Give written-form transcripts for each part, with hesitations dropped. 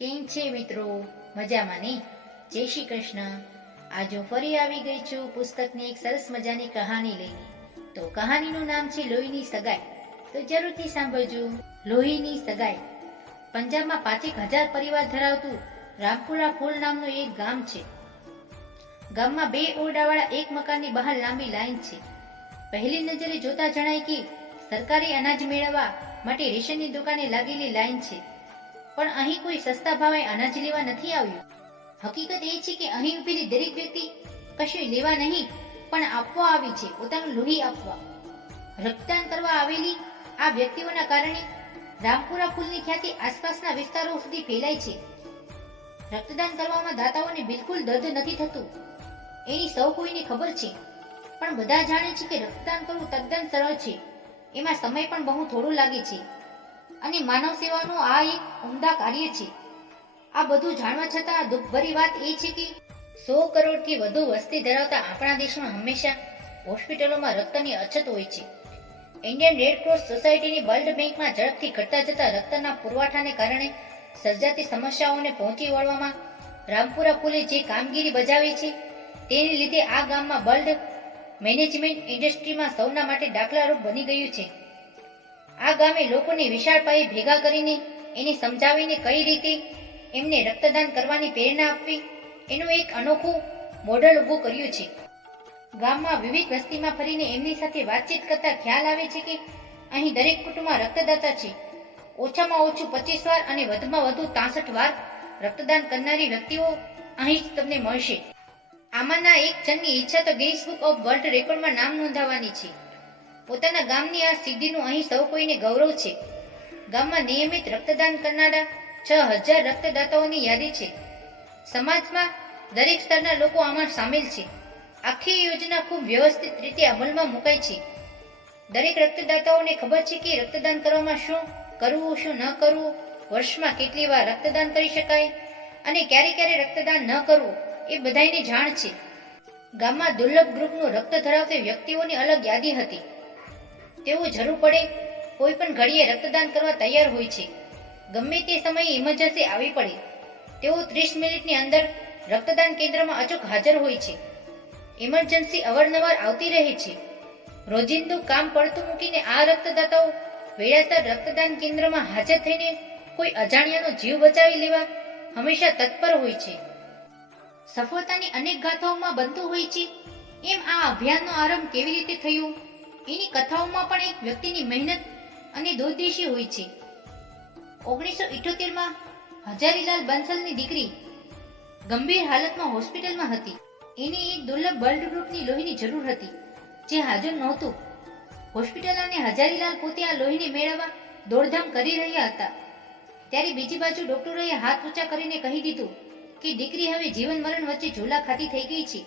કેમ છે મિત્રો? મજામાં ને? જય શ્રી કૃષ્ણ. આજ હું ફરી આવી ગઈ છું પુસ્તકની એક સરસ મજાની કહાની લઈને. તો કહાનીનું નામ છે લોહીની સગાઈ. તો જરૂરથી સાંભળજો. લોહીની સગાઈ. પંજાબમાં 5,000 પરિવાર ધરાવતું રામપુરા ફૂલ નામનું એક ગામ છે. ગામમાં 2 ઓરડાવાળા એક મકાનની બહાર લાંબી લાઈન છે. પહેલી નજરે જોતા જણાય કે સરકારી અનાજ મેળવવા માટે રેશનની દુકાને લાગેલી લાઈન છે. પણ અહીં કોઈ સસ્તા ભાવે અનાજ લેવા નથી આવ્યું. હકીકત એ છે કે અહીં ઉભેલી દરેક વ્યક્તિ કશું લેવા નહીં પણ આપવા આવી છે, પોતાનું લોહી આપવા. રક્તદાન કરવા આવેલી આ વ્યક્તિઓના કારણે રામપુરા ફૂલની ખ્યાતિ આસપાસના વિસ્તારો સુધી ફેલાય છે. રક્તદાન કરવામાં દાતાઓને બિલકુલ દર્દ નથી થતું એની સૌ કોઈને ખબર છે. પણ બધા જાણે છે કે રક્તદાન કરવું તદ્દન સરળ છે, એમાં સમય પણ બહુ થોડો લાગે છે અને માનવ સેવાનું આ એક ઉમદા કાર્ય છે. આ બધું જાણવા છતાં દુઃખભરી વાત એ છે કે 100 કરોડથી વધુ વસ્તી ધરાવતા આપણા દેશમાં હંમેશા હોસ્પિટલોમાં રક્તની અછત હોય છે. ઇન્ડિયન રેડ ક્રોસ સોસાયટીની બ્લડ બેંકમાં ઝડપથી ઘટતા જતા રક્તના પુરવઠાને કારણે સર્જાતી સમસ્યાઓને પહોંચી વળવામાં રામપુરા ફૂલે જે કામગીરી બજાવી છે તેને લીધે આ ગામમાં બ્લડ મેનેજમેન્ટ ઇન્ડસ્ટ્રીમાં સૌના માટે દાખલારૂપ બની ગયું છે. આ ગામે લોકોને વિશાળ પાયે ભેગા કરીને એને સમજાવીને કઈ રીતે એમને રક્તદાન કરવાની પ્રેરણા આપવી એનું એક અનોખું મોડલ ઊભું કર્યું છે. ગામમાં વિવિધ વસ્તીમાં ફરીને એમની સાથે વાતચીત કરતા ખ્યાલ આવે છે કે અહીં દરેક કુટુંબમાં રક્તદાતા છે. ઓછામાં ઓછું 25 વાર અને વધુમાં વધુ 63 વાર રક્તદાન કરનારી વ્યક્તિઓ અહીં જ તમને મળશે. આમાંના એક જણની ઈચ્છા તો ગિનિસ બુક ઓફ વર્લ્ડ રેકોર્ડમાં નામ નોંધાવવાની છે. પોતાના ગામની આ સિદ્ધિનું અહીં સૌ કોઈને ગૌરવ છે. ગામમાં નિયમિત રક્તદાન કરનારા 6,000 રક્તદાતાઓની યાદી છે. સમાજમાં દરેક સ્તરના લોકો આમાં સામેલ છે. આખી યોજના ખૂબ વ્યવસ્થિત રીતે અમલમાં મુકાઈ છે. દરેક રક્તદાતાઓને ખબર છે કે રક્તદાન કરવામાં શું કરવું, શું ન કરવું, વર્ષમાં કેટલી વાર રક્તદાન કરી શકાય અને ક્યારે ક્યારે રક્તદાન ન કરવું એ બધાને જાણ છે. ગામમાં દુર્લભ ગ્રુપનું રક્ત ધરાવતી વ્યક્તિઓની અલગ યાદી હતી. તેઓ જરૂર પડે કોઈ પણ ઘડીએ રક્તદાન કરવા તૈયાર હોય છે. ગમે તે સમયે ઇમરજન્સી આવી પડે તેઓ 30 મિનિટની અંદર રક્તદાન કેન્દ્રમાં અચૂક હાજર હોય છે. ઇમરજન્સી અવારનવાર આવતી રહે છે. રોજિંદુ કામ પડતું મૂકીને આ રક્તદાતાઓ વેળાસર રક્તદાન કેન્દ્રમાં હાજર થઈને કોઈ અજાણ્યાનો જીવ બચાવી લેવા હંમેશા તત્પર હોય છે. સફળતાની અનેક ગાથાઓમાં બનતું હોય છે એમ આ અભિયાનનો આરંભ કેવી રીતે થયો એની કથાઓમાં પણ એક વ્યક્તિની મહેનત અને દૂરદેશી હોય છે. 1978માં હજારીલાલ બંસલની દીકરી ગંભીર હાલતમાં હોસ્પિટલમાં હતી. એને એક દુર્લભ બ્લડ ગ્રુપની લોહીની જરૂર હતી જે હાજર નહોતું. હોસ્પિટલ અને હજારીલાલ પોતે આ લોહીને મેળવવા દોડધામ કરી રહ્યા હતા. ત્યારે બીજી બાજુ ડોક્ટરોએ હાથ ઊંચા કરીને કહી દીધું કે દીકરી હવે જીવન મરણ વચ્ચે ઝૂલા ખાતી થઈ ગઈ છે.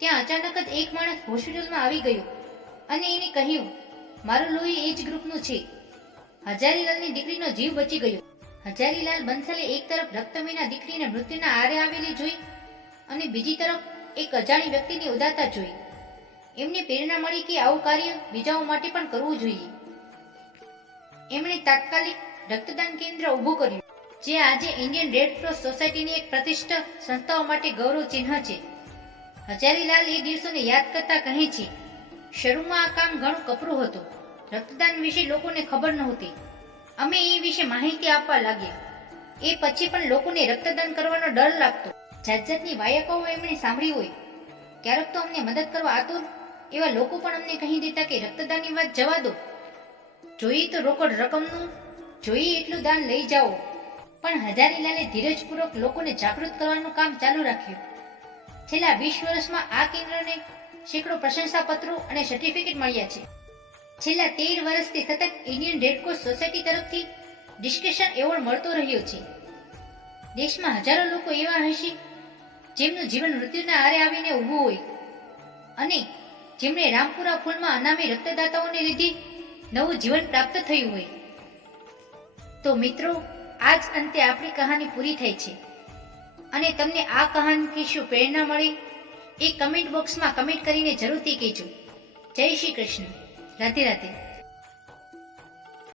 ત્યાં અચાનક જ એક માણસ હોસ્પિટલમાં આવી ગયો અને એને કહ્યું, મારું લોહી એ જ ગ્રુપનું છે. હજારીલાલની દીકરીનો જીવ બચી ગયો. હજારીલાલ બંસલે એક તરફ રક્તમયના દીકરીને મૃત્યુના આરે આવેલી જોઈ અને બીજી તરફ એક અજાણી વ્યક્તિની ઉદારતા જોઈ. એમને પ્રેરણા મળી કે આવું કાર્ય બીજાઓ માટે પણ કરવું જોઈએ. એમણે તાત્કાલિક રક્તદાન કેન્દ્ર ઊભું કર્યું જે આજે ઇન્ડિયન રેડ ક્રોસ સોસાયટીની એક પ્રતિષ્ઠિત સંસ્થાઓ માટે ગૌરવ ચિહ્ન છે. હજારીલાલ એ દિવસોને યાદ કરતા કહે છે, શરૂમાં આ કામ ઘણું કપરું હતું. રક્તદાન વિશે લોકોને ખબર નહોતી. અમે એ વિશે માહિતી આપવા લાગ્યા. એ પછી પણ લોકોને રક્તદાન કરવાનો ડર લાગતો. જાત જાતની વાયકાઓ એમણે સાંભળી હોય. ક્યારેક તો અમને મદદ કરવા આતુર એવા લોકો પણ અમને કહી દેતા કે રક્તદાનની વાત જવા દો, જોઈએ તો રોકડ રકમનું, જોઈએ એટલું દાન લઈ જાઓ. પણ હજારીલાલે ધીરજપૂર્વક લોકોને જાગૃત કરવાનું કામ ચાલુ રાખ્યું. છેલ્લા 20 વર્ષમાં આ કેન્દ્રને સેંકડો પ્રશંસાપત્રો અને સર્ટિફિકેટ મળ્યા છે. છેલ્લા 13 વર્ષથી સતત ઇન્ડિયન રેડ ક્રોસ સોસાયટી તરફથી ડિસ્કશન એવોર્ડ મળતો રહ્યો છે. દેશમાં હજારો લોકો એવા હશે જેમનું જીવન મૃત્યુના આરે આવીને ઊભું હોય અને જેમણે રામપુરા ફૂલમાં અનામી રક્તદાતાઓને લીધે નવું જીવન પ્રાપ્ત થયું હોય. તો મિત્રો, આજ અંતે આપણી કહાની પૂરી થઈ છે અને તમને આ કહાનીથી શું પ્રેરણા મળી એ કમેન્ટ બોક્સમાં કમેન્ટ કરીને જરૂરથી કહેજો. જય શ્રી કૃષ્ણ. રાધે રાધે.